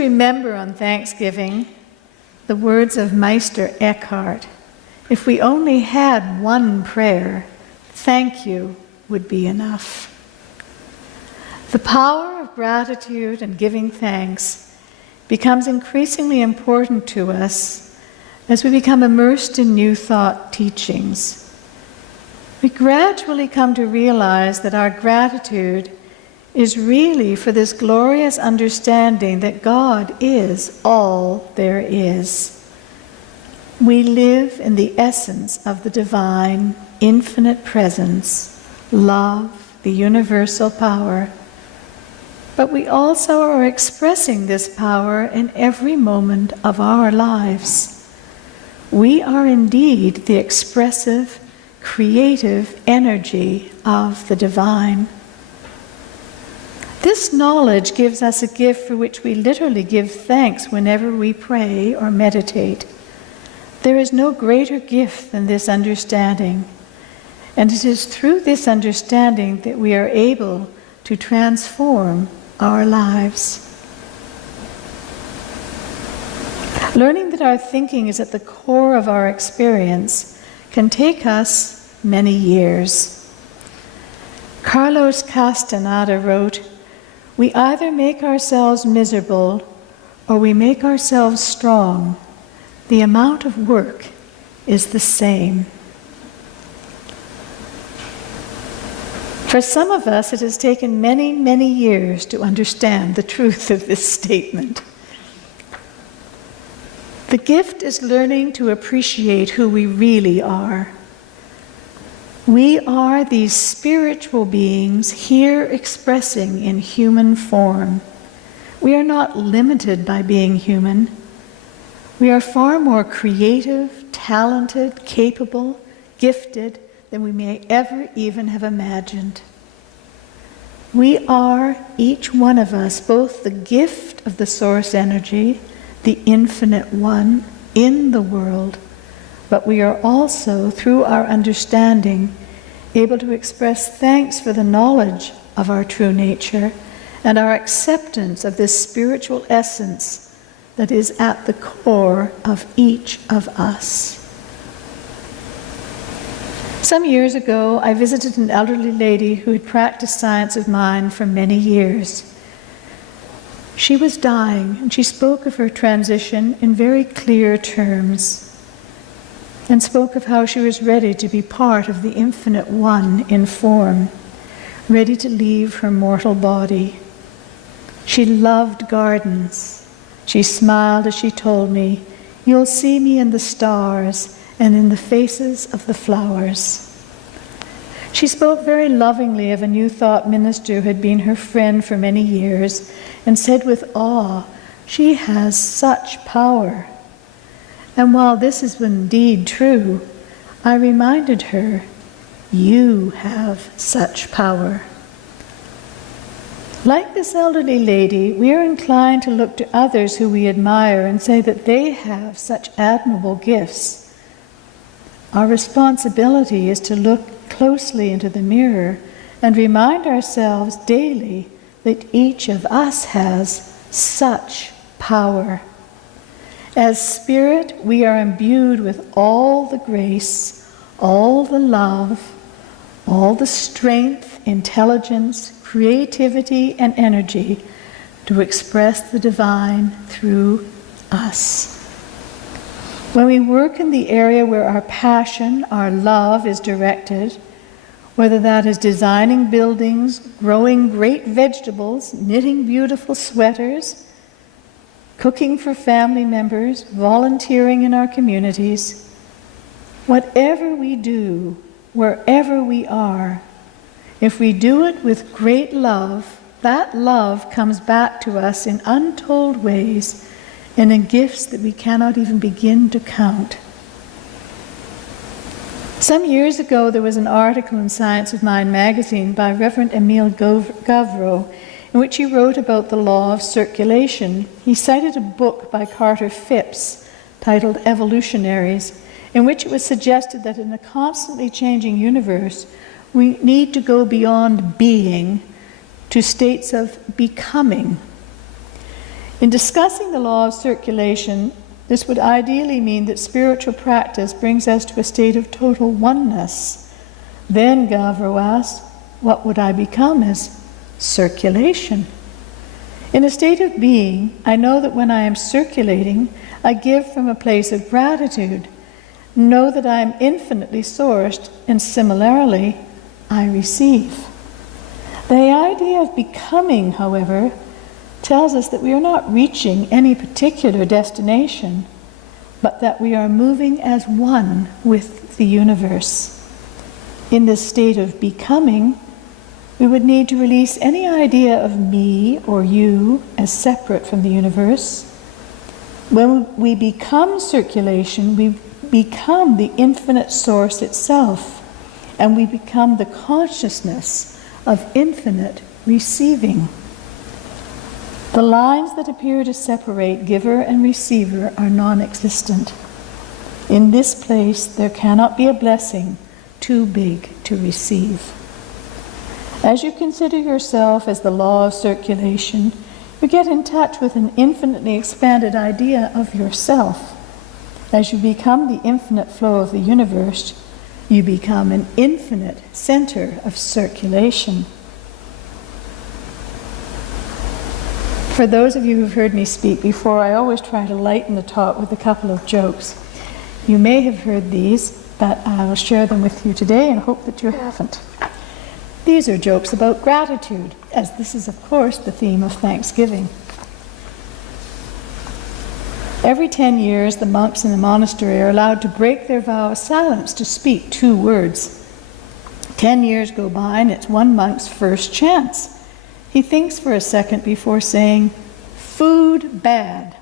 remember on Thanksgiving the words of Meister Eckhart. If we only had one prayer, thank you would be enough. The power of gratitude and giving thanks becomes increasingly important to us as we become immersed in New Thought teachings. We gradually come to realize that our gratitude is really for this glorious understanding that God is all there is. We live in the essence of the divine, infinite presence, love, the universal power. But we also are expressing this power in every moment of our lives. We are indeed the expressive, creative energy of the divine. This knowledge gives us a gift for which we literally give thanks whenever we pray or meditate. There is no greater gift than this understanding, and it is through this understanding that we are able to transform our lives. Learning that our thinking is at the core of our experience can take us many years. Carlos Castaneda wrote, "We either make ourselves miserable or we make ourselves strong. The amount of work is the same." For some of us, it has taken many, many years to understand the truth of this statement. The gift is learning to appreciate who we really are. We are these spiritual beings here expressing in human form. We are not limited by being human. We are far more creative, talented, capable, gifted than we may ever even have imagined. We are, each one of us, both the gift of the source energy, the infinite one in the world, but we are also, through our understanding, able to express thanks for the knowledge of our true nature and our acceptance of this spiritual essence that is at the core of each of us. Some years ago, I visited an elderly lady who had practiced science of mind for many years. She was dying, and she spoke of her transition in very clear terms, and spoke of how she was ready to be part of the infinite one in form, ready to leave her mortal body. She loved gardens. She smiled as she told me, "You'll see me in the stars and in the faces of the flowers." She spoke very lovingly of a New Thought minister who had been her friend for many years, and said with awe, "She has such power." And while this is indeed true, I reminded her, "You have such power." Like this elderly lady, we are inclined to look to others who we admire and say that they have such admirable gifts. Our responsibility is to look closely into the mirror and remind ourselves daily that each of us has such power. As spirit, we are imbued with all the grace, all the love, all the strength, intelligence, creativity, and energy to express the divine through us. When we work in the area where our passion, our love is directed, whether that is designing buildings, growing great vegetables, knitting beautiful sweaters, cooking for family members, volunteering in our communities, whatever we do, wherever we are, if we do it with great love, that love comes back to us in untold ways and in gifts that we cannot even begin to count. Some years ago, there was an article in Science of Mind magazine by Reverend Emile Gavreau in which he wrote about the law of circulation. He cited a book by Carter Phipps titled Evolutionaries, in which it was suggested that in a constantly changing universe, we need to go beyond being to states of becoming. In discussing the law of circulation, this would ideally mean that spiritual practice brings us to a state of total oneness. Then Gavro asks, what would I become as circulation? In a state of being, I know that when I am circulating, I give from a place of gratitude, know that I am infinitely sourced, and similarly, I receive. The idea of becoming, however, tells us that we are not reaching any particular destination, but that we are moving as one with the universe. In this state of becoming, we would need to release any idea of me or you as separate from the universe. When we become circulation, we become the infinite source itself, and we become the consciousness of infinite receiving. The lines that appear to separate giver and receiver are non-existent. In this place, there cannot be a blessing too big to receive. As you consider yourself as the law of circulation, you get in touch with an infinitely expanded idea of yourself. As you become the infinite flow of the universe, you become an infinite center of circulation. For those of you who've heard me speak before, I always try to lighten the talk with a couple of jokes. You may have heard these, but I'll share them with you today and hope that you haven't. These are jokes about gratitude, as this is, of course, the theme of Thanksgiving. Every 10 years, the monks in the monastery are allowed to break their vow of silence to speak 2 words. 10 years go by, and it's one monk's first chance. He thinks for a second before saying, "Food bad."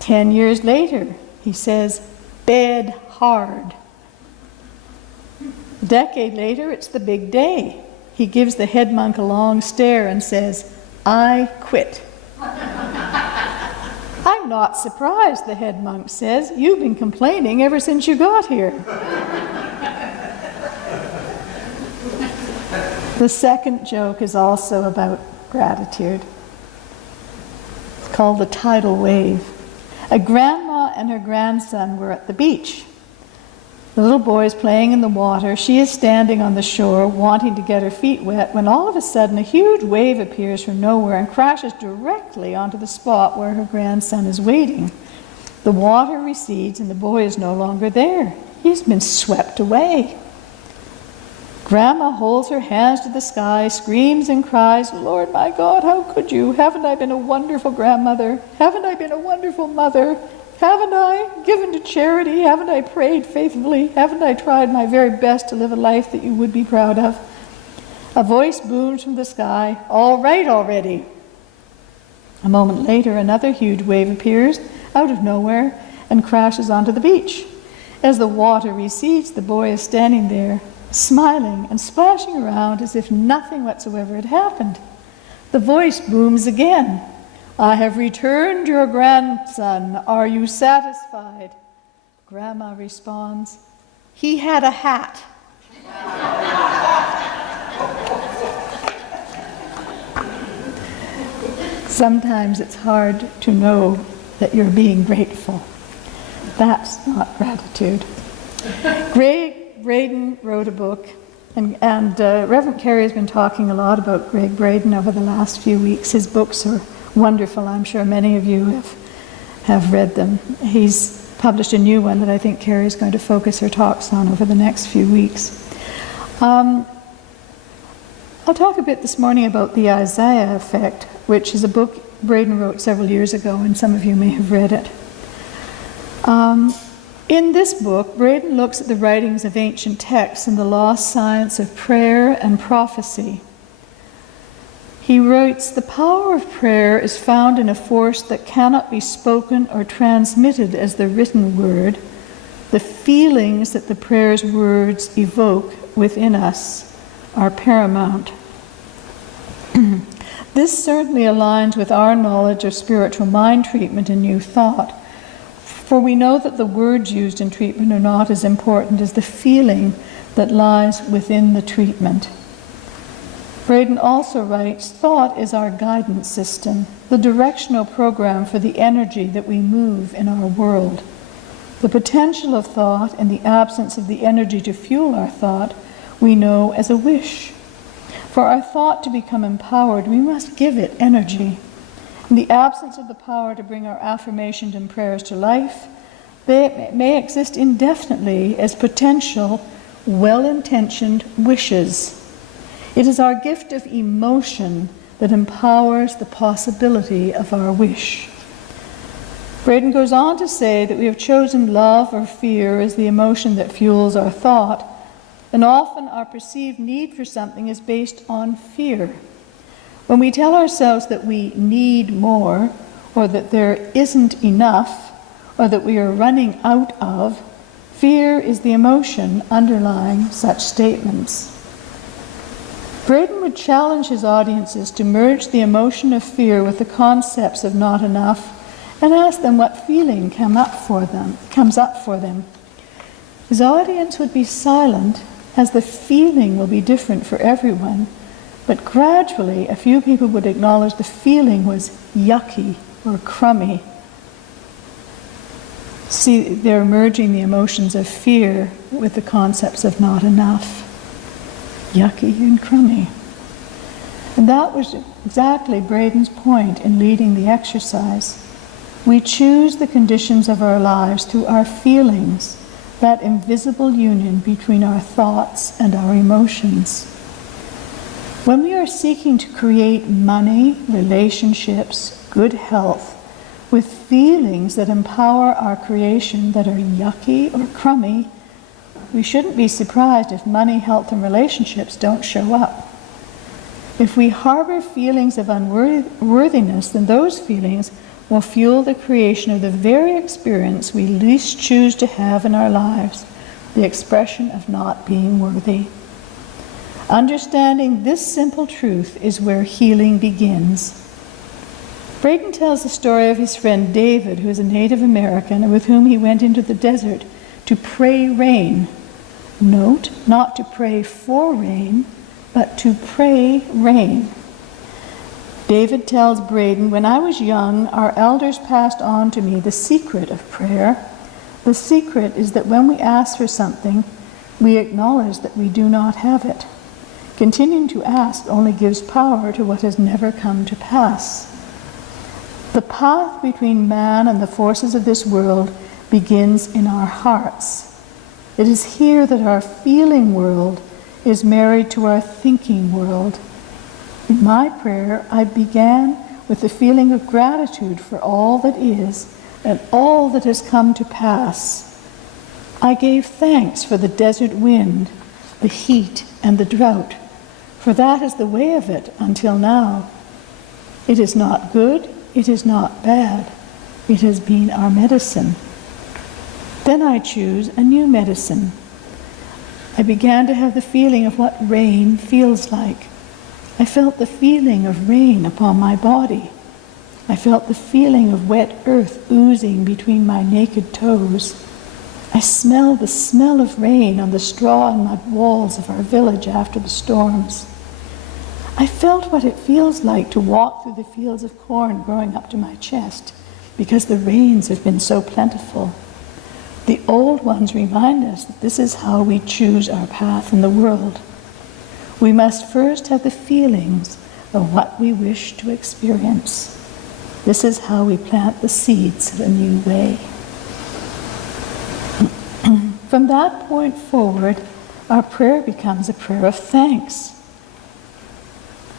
10 years later, he says, "Bed hard." A decade later, it's the big day. He gives the head monk a long stare and says, "I quit." "I'm not surprised," the head monk says. "You've been complaining ever since you got here." The second joke is also about gratitude. It's called the tidal wave. A grandma and her grandson were at the beach. The little boy is playing in the water. She is standing on the shore, wanting to get her feet wet, when all of a sudden a huge wave appears from nowhere and crashes directly onto the spot where her grandson is waiting. The water recedes and the boy is no longer there. He's been swept away. Grandma holds her hands to the sky, screams and cries, "Lord my God, how could you? Haven't I been a wonderful grandmother? Haven't I been a wonderful mother? Haven't I given to charity? Haven't I prayed faithfully? Haven't I tried my very best to live a life that you would be proud of?" A voice booms from the sky, "All right already." A moment later, another huge wave appears out of nowhere and crashes onto the beach. As the water recedes, the boy is standing there, smiling and splashing around as if nothing whatsoever had happened. The voice booms again, "I have returned your grandson. Are you satisfied?" Grandma responds, "He had a hat." Sometimes it's hard to know that you're being grateful. That's not gratitude. Greg Braden wrote a book, and Reverend Carey has been talking a lot about Greg Braden over the last few weeks. His books are wonderful. I'm sure many of you have read them. He's published a new one that I think Carey is going to focus her talks on over the next few weeks. I'll talk a bit this morning about the Isaiah Effect, which is a book Braden wrote several years ago, and some of you may have read it. In this book, Braden looks at the writings of ancient texts and the lost science of prayer and prophecy. He writes, "The power of prayer is found in a force that cannot be spoken or transmitted as the written word. The feelings that the prayer's words evoke within us are paramount." This certainly aligns with our knowledge of spiritual mind treatment and new thought, for we know that the words used in treatment are not as important as the feeling that lies within the treatment. Braden also writes, thought is our guidance system, the directional program for the energy that we move in our world. The potential of thought and the absence of the energy to fuel our thought we know as a wish. For our thought to become empowered, we must give it energy. In the absence of the power to bring our affirmations and prayers to life, they may exist indefinitely as potential, well-intentioned wishes. It is our gift of emotion that empowers the possibility of our wish. Braden goes on to say that we have chosen love or fear as the emotion that fuels our thought, and often our perceived need for something is based on fear. When we tell ourselves that we need more, or that there isn't enough, or that we are running out of, fear is the emotion underlying such statements. Braden would challenge his audiences to merge the emotion of fear with the concepts of not enough and ask them what feeling comes up for them. His audience would be silent, as the feeling will be different for everyone, but gradually a few people would acknowledge the feeling was yucky or crummy. See, they're merging the emotions of fear with the concepts of not enough. Yucky and crummy. And that was exactly Braden's point in leading the exercise. We choose the conditions of our lives through our feelings, that invisible union between our thoughts and our emotions. When we are seeking to create money, relationships, good health, with feelings that empower our creation that are yucky or crummy, we shouldn't be surprised if money, health, and relationships don't show up. If we harbor feelings of unworthiness, then those feelings will fuel the creation of the very experience we least choose to have in our lives, the expression of not being worthy. Understanding this simple truth is where healing begins. Braden tells the story of his friend David, who is a Native American and with whom he went into the desert to pray rain. Note, not to pray for rain, but to pray rain. David tells Braden, when I was young, our elders passed on to me the secret of prayer. The secret is that when we ask for something, we acknowledge that we do not have it. Continuing to ask only gives power to what has never come to pass. The path between man and the forces of this world begins in our hearts. It is here that our feeling world is married to our thinking world. In my prayer, I began with the feeling of gratitude for all that is and all that has come to pass. I gave thanks for the desert wind, the heat, and the drought, for that is the way of it until now. It is not good, it is not bad. It has been our medicine. Then I choose a new medicine. I began to have the feeling of what rain feels like. I felt the feeling of rain upon my body. I felt the feeling of wet earth oozing between my naked toes. I smelled the smell of rain on the straw and mud walls of our village after the storms. I felt what it feels like to walk through the fields of corn growing up to my chest, because the rains have been so plentiful. The old ones remind us that this is how we choose our path in the world. We must first have the feelings of what we wish to experience. This is how we plant the seeds of a new way. From that point forward, our prayer becomes a prayer of thanks.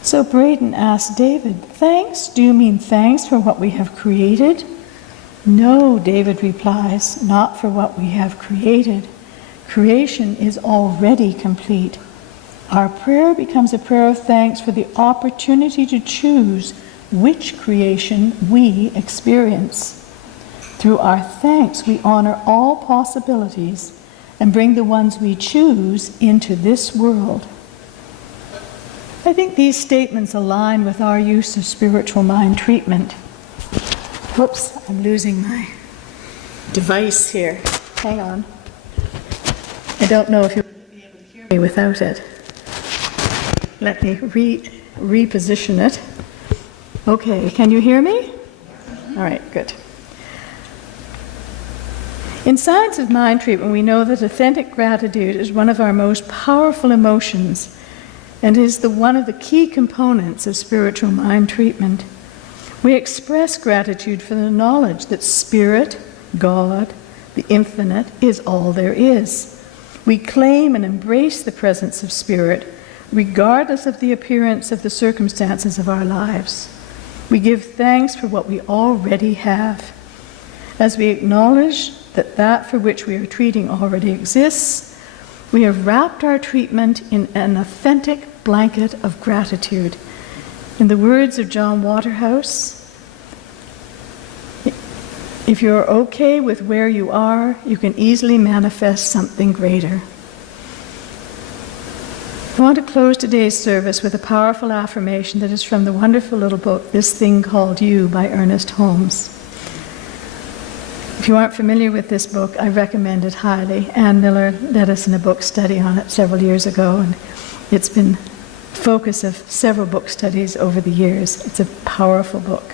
So Braden asked David, "Thanks? Do you mean thanks for what we have created?" "No," David replies, "not for what we have created. Creation is already complete. Our prayer becomes a prayer of thanks for the opportunity to choose which creation we experience. Through our thanks, we honor all possibilities and bring the ones we choose into this world." I think these statements align with our use of spiritual mind treatment. Whoops, I'm losing my device here. Hang on. I don't know if you'll be able to hear me without it. Let me reposition it. Okay, can you hear me? All right, good. In science of mind treatment, we know that authentic gratitude is one of our most powerful emotions and is one of the key components of spiritual mind treatment. We express gratitude for the knowledge that Spirit, God, the infinite, is all there is. We claim and embrace the presence of Spirit, regardless of the appearance of the circumstances of our lives. We give thanks for what we already have. As we acknowledge that that for which we are treating already exists, we have wrapped our treatment in an authentic blanket of gratitude. In the words of John Waterhouse, if you're okay with where you are, you can easily manifest something greater. I want to close today's service with a powerful affirmation that is from the wonderful little book, This Thing Called You by Ernest Holmes. If you aren't familiar with this book, I recommend it highly. Ann Miller led us in a book study on it several years ago, and it's been the focus of several book studies over the years. It's a powerful book.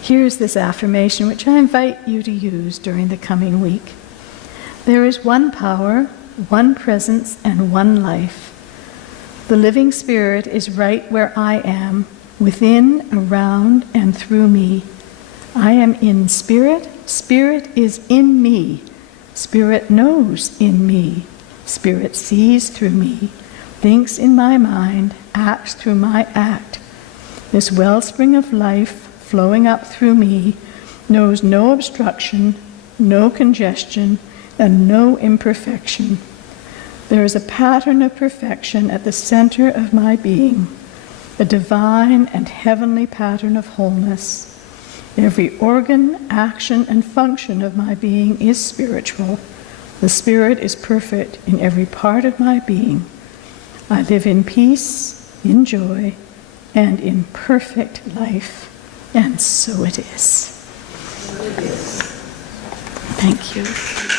Here's this affirmation, which I invite you to use during the coming week. There is one power, one presence, and one life. The living Spirit is right where I am, within, around, and through me. I am in Spirit. Spirit is in me. Spirit knows in me. Spirit sees through me, thinks in my mind, acts through my act. This wellspring of life flowing up through me knows no obstruction, no congestion, and no imperfection. There is a pattern of perfection at the center of my being, a divine and heavenly pattern of wholeness. Every organ, action, and function of my being is spiritual. The Spirit is perfect in every part of my being. I live in peace, in joy, and in perfect life. And so it is. Thank you.